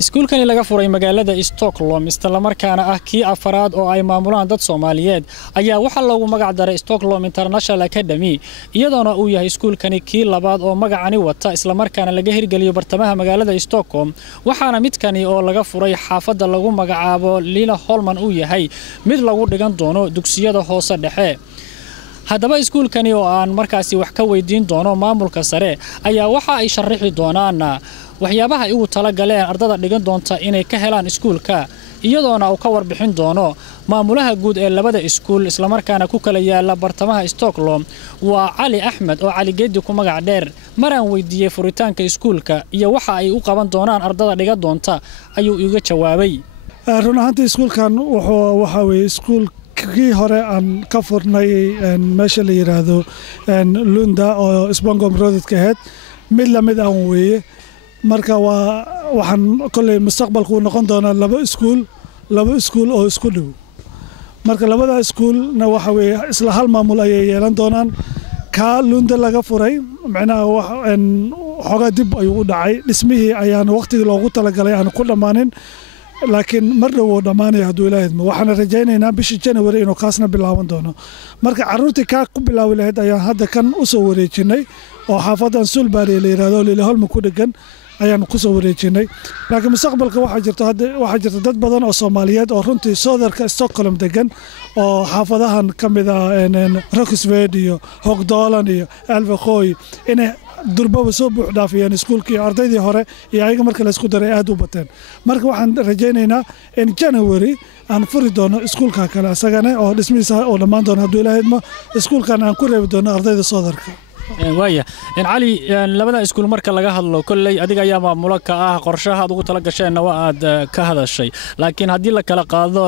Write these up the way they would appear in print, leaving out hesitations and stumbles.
iskuulkani laga furay magaalada Stockholm isla markaana ah kii afaraad oo ay maamulaan dad Soomaaliyeed ayaa waxa lagu magac daray Stockholm International Academy iyadoona uu yahay iskuulkani kii labaad oo magacani wata isla markaana laga hirgeliyo bartamaha magaalada Stockholm waxaana midkani oo laga furay xaafadda lagu magacaabo Lina Holman uu yahay mid lagu dhigan doono dugsiyada hoose dhexe haddaba iskuulkani oo aan markaasi wax ka weydiin doono maamulka sare ayaa waxa ay sharixi doonaan waxyaabaha ay ugu tala galeen ardada dhigan doonta inay ka helaan iskuulka iyadoona uu ka warbixin doono maamulaha guud ee labada iskuul isla markaana ku kala yaala bartamaha Stockholm waa Cali Axmed oo Cali Geedi ku magac dheer maraan weydiiyay furitaanka iskuulka iyo waxa ay u qaban doonaan ardada dhigan doonta ayuu iga jawaabay run ahaantii iskuulkan waxa weeye iskuul kii hore aan ka furnay meesha la yiraahdo Lunda oo Spangom Road ka ahayd mid la mid ah weeye marka waxaan kulay mustaqbalku noqon doona laba iskuul oo isku dhow marka labada iskuulna waxa weeye isla hal maamul ay yeelan doonaan ka Lunda laga furay macnaha xoga dib ayuu u dhacay dhismihii ayaan waqtigii loogu talagalay aan ku dhamaanin laakiin mar dhow oo dhamaanay haduu ilaahay waxaan rajaynaynaa bishii January inuu kaasna bilaaban doono marka caruurtii ka ku bilaawi lahayd ayaan hadda kan u soo wareejinay oo xaafadan Sulbari la yiraahdo Lila Holman ku dhagan ayaan ku soo wareejinay laakiin mustaqbalka waxa jirta dad badan oo Soomaaliyeed oo runtii Southern Stockholm degan oo xaafadahan kamid ah Roxved iyo Hogdalen iyo Alvekhoy inay durbaba soo buux dhaafiyeen iskuulkii ardaydii hore iyo ayaga marka la isku daray aad u bateen marka waxaan rajaynaynaa in January aan furi doono iskuulka kale asagana oo dhismihiisa oo dhamaan doono haduu ilaahay iskuulkan aan ku reebi doono ardayda Southernka waaya Cali labada iskuul marka laga hadlo kulay adiga ayaa maamula ka ah qorshaha ugu tala gasheen waa aad ka hadashay laakiin hadii la kala qaado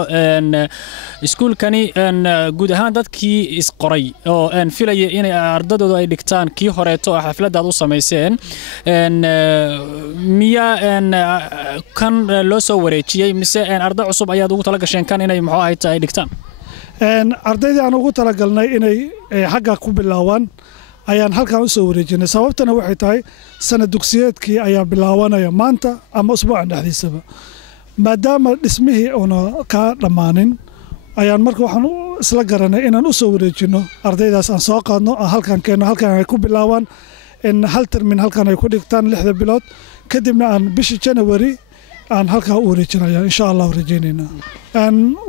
iskuulkani guud ahaan dadkii isqoray oo filayay in ardadoodu ay dhigtaan kii horeeto xafladda u sameeyeen miya kan loo soo wareejiyay mise arday cusub ayaa ugu tala gasheen kan inay muxuu ahayd ay dhigtaan ardaydii aan ugu tala galnay inay xagga ku bilaawaan ayaan halkaan u soo wareejinay sababtana waxay tahay sanad dugsiyeedkii ayaa bilaabanaya maanta ama usbuucan dhexdiisaba maadaama dhismihii una ka dhamaanin ayaan marka waxaan isla garanay inaan u soo wareejino ardaydaas aan soo qaadno halkaan keeno halkaan ay ku bilaawaan in hal termin halkaan ay ku dhigtaan 6 bilood kadibna aan bishii January aan halka u wareejinaya insha Allah rajaynayna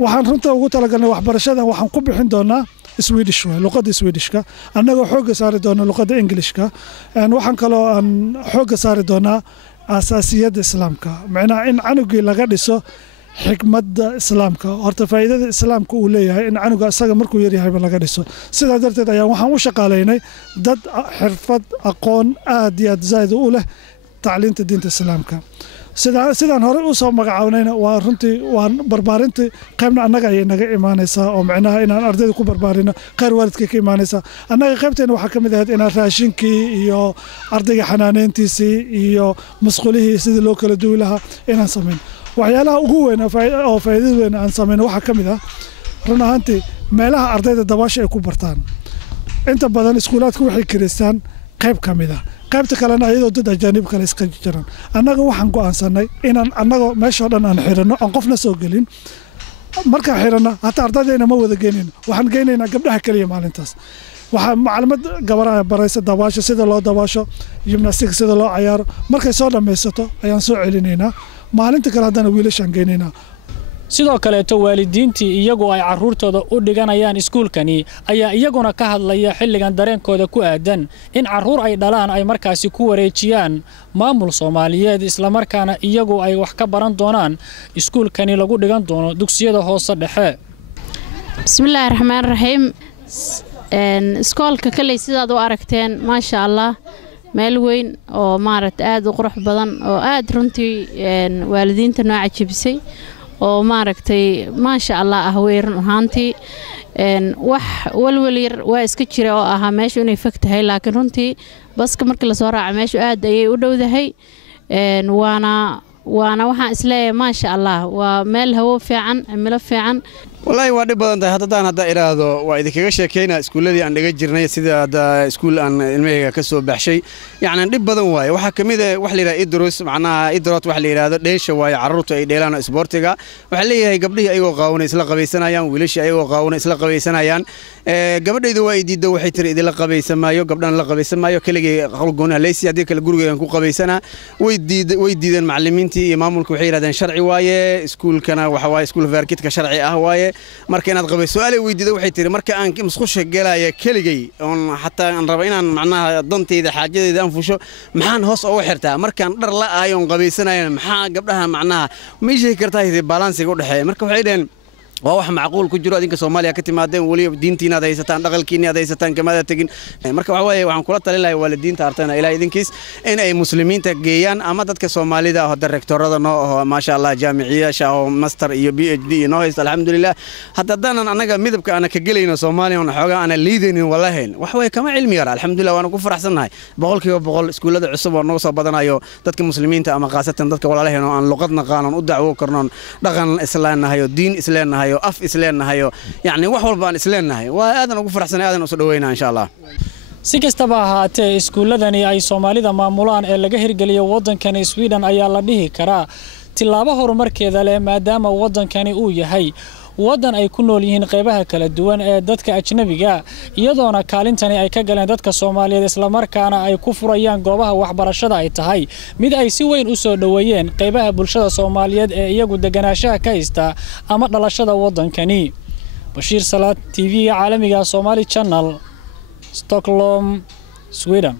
waxaan runta ugu talagalnay waxbarashadan waxaan ku bixin doonaa Swedish luqadda Swedishka annaga xooga saari doona luqadda Englishka waxaan kale oo aan xooga saari doona asaasiyada islaamka macnaha in canugi laga dhiso xikmadda islaamka horta faa'iidada islaamka uu leeyahay in canuga asaga markuu yar yahay laga dhiso sidaa darteed ayaan waxaan u shaqaaleynay dad xirfad aqoon aad iyo aad zaid u leh tacliinta diinta islaamka sidaan hore u soo magacaabnayna waa runtii waan barbaarintii qaybna annaga ay naga imaanaysaa oo macnaha inaan ardayda ku barbaarino qaar waalidka ka imaanaysaa annaga qaybteena waxa kamid ah inaan raashinkii iyo ardayga xanaaneyntiisii iyo masquulihii sidii loo kala duwi lahaa inaan sameyn waxyaalaha ugu weyn oo faa'iido weyn aan sameyn waxa kamid ah run ahaantii meelaha ardayda dabaasha ay ku bartaan inta badan iskuulaadku waxay kireystaan qayb kamid ah qaybta kalena ayadoo dad ajaanib kale iska jiraan annaga waxaan go'aansanay inaan annaga meesha dhan aan xirano aan qofna soo galin marka xirana hata ardaydeena ma wada geenin waxaan geenaynaa gabdhaha kaliya maalintaas waxa macluumad gabaraha baraysa dabaasho sida loo dabaasho gymnastics sida loo ciyaaro markay soo dhameysato ayaan soo celinaynaa maalinta kale hadana wiilashan geenaynaa sidoo kale waalidiintii iyagu ay caruurtooda u dhiganayaan iskuulkani ayaa iyaguna ka hadlaya xilligan dareenkooda ku aadan in caruur ay dhalaan ay markaasi ku wareejiyaan maamul Soomaaliyeed isla markaana iyagu ay wax ka baran doonaan iskuulkani lagu dhigan doono dugsiyada hoose dhexe bismillaahir rahmaanir rahiim iskoolka kale sidaad u aragteen ma sha Allah meel weyn oo maaragtay aad u qurux badan oo aad runtii waalidiinta noo cajibisay oo maaragtay ma sha Allah ah weeran ahaantii wax walwal yar waa iska jira oo aha meesha inay fagtahay laakiin runtii baska markii la soo raaco meesha aad ayay u dhowdahay waana waxaan isleeyahay ma sha Allah waa meel hawo fiican cimilo fiican والله وادي بدن هذا هذا إرادة وإذا كيش كينا سكول الذي عندك جرنية سيدا هذا سكول عن المية كسو بحشي يعني دي بدن واي وحكم إذا وحلي رأي دروس معناها إدرات وحلي هذا ليش واي عرضته أي ديلان سبورتيجا وحلي هي قبليه أيوة قاون إسلا قبي سنة يان وليش أيوة قاون إسلا قبي سنة يان قبل إذا واي دي دو حيتر إذا لقبي سمايو قبلنا لقبي سمايو كل خلقونا ليس يديك الجروج ينكو قبي سنة ويدي المعلمين تي إمام الكوحير هذا شرعي واي سكول كان وحواي سكول فيركيت كشرعي أهواي marka inaad qabay su'aal weydiido waxay tiri marka aan masqusha galaya kaligay on hatta aan rabo inaan macnaha danteyda xaajadeeda aan fusho maxaan hoos ugu xirtaa markaan dhar la aayon qabaysanayna maxaa gabdhaha macnaha meeshay kartaa balansiga u dhaxeeya marka waxay dheen wax macquul ku jiro adinka Soomaaliya ka timaadeen wali diintiina ay haysataan dhaqalkiina ay haysataan kamada tagin marka waxa weeye waxaan kula talinayaa waalidiinta artayna ilaa idinkiis in ay muslimiinta geeyaan ama dadka Soomaalida oo directorada noo ma sha Allah jaamiciyaasha oo master iyo PhD noo haysta alxamdulillah hadda daanan anaga midabka ana ka galayno Soomaaliya oo xoogaa ana liidaynin wallahi wax way kama cilmi yar alxamdulillah waan ku faraxsanahay boqolkiiba boqol iskuulada cusub oo noo soo badanayo dadka muslimiinta ama qaasatan dadka walaalaheena aan luqadna qaanan u dacwo karnoon dhaqan islaamnahay oo diin islaamnahay أف إسلامنا هيو يعني وحول بان إسلامنا هيو وهذا نقول فرحنا هذا نوصل وينها إن شاء الله. si kastaba ahaatee iskuuladani ay Soomaalida maamulaan ee laga hirgeliyo waddankani Sweden ayaa la dhihi karaa tilaabo horumarkeeda leh maadaama waddankani uu yahay waddan ay ku nool yihiin qaybaha kala duwan ee dadka ajnabiga iyadoona kaalintani ay ka galeen dadka Soomaaliyeed isla markaana ay ku furayaan goobaha waxbarashada ay tahay mid ay si weyn u soo dhaweeyeen qaybaha bulshada Soomaaliyeed ee iyagu deganaanshaha ka haysta ama dhalashada waddankani Bashiir Salaad TV caalamiga Somali Channel Stockholm Sweden